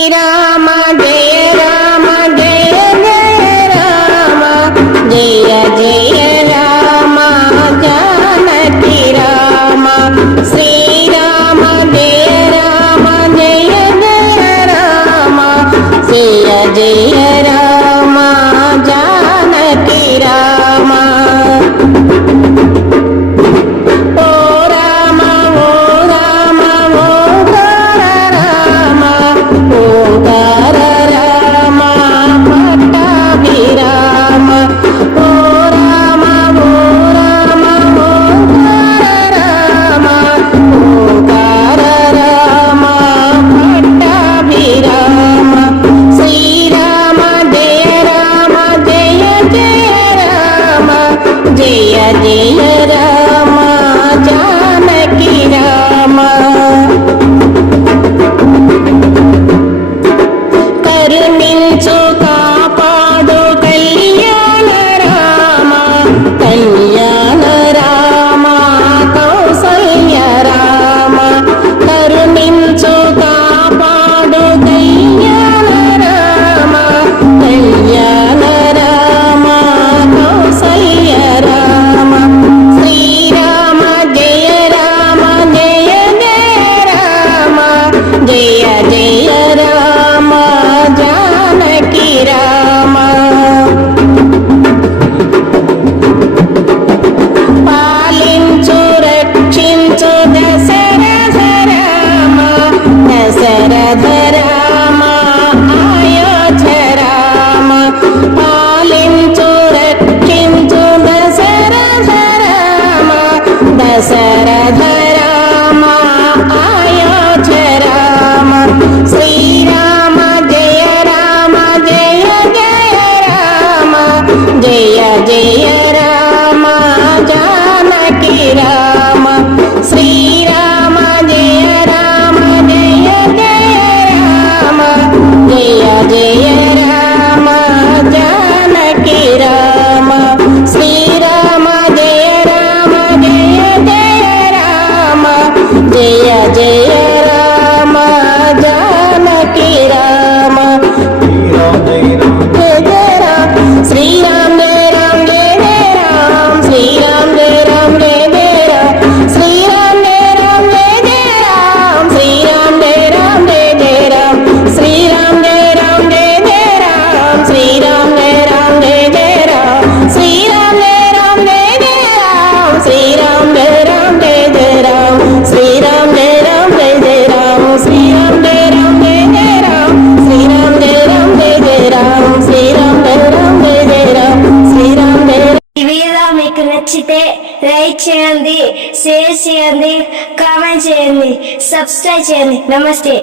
రామ జయ రామ జయ జయ రామ జయ జయ రామ జానకి రామ శ్రీరామ జయ రామ జయ జయ రామ జయ జయ రామ జానకి రామ జయ రామ జానకి రామ కరుణించు కాపాడు కళ్యాణ రామ కళ్యాణ రామ కౌసల్య రామ కరుణించు కాపాడు కళ్యాణ రామ కళ్యాణ రామ కౌసల్య రామ శ్రీరామ జయ రామ జయ జయ రామ జయ జయ రామ జానకి రామ పాలించు రక్షించు దశరథ రామ దశరథ రామ అయోధ్య రామ పాలించు రక్షించు దశరథ రామ దశరథ రామ అయోధ్య రామ శ్రీరామ జయ రామ జయ జయ రామ జయ జయ రామ జానకి రామ శ్రీరామ జయ రామ జయ జయ రామ జయ జయ రామ జానకి రామ శ్రీరామ జయ రామ జయ జయ రామ జయ జయ రామ జానకి రామ శ్రీరామ జయ రామ జయ రామ శ్రీరామ జయ రామ జయ జయ రామ శ్రీరామ జయ రామ జయ రామ శ్రీరామ జయ రామ జయ జయ రామ శ్రీరామ జయ రామ జయ జయ రామ శ్రీరామ జయ రామ జయ జయ రామ శ్రీరామ జయ రామ జయ జయ రామ శ్రీరామ జయ రామ జయ జయ రామ శ్రీరామ జయ రామ జయ జయ రామ శ్రీరామ జయ రామ జయ జయ రామ శ్రీరామ జయ రామ జయ జయ రామ శ్రీరామ జయ రామ జయ జయ రామ శ్రీరామ జయ ఈ వీడియో మీకు నచ్చితే లైక్ చేయండి, షేర్ చేయండి, కామెంట్ చేయండి, సబ్స్క్రైబ్ చేయండి. నమస్తే.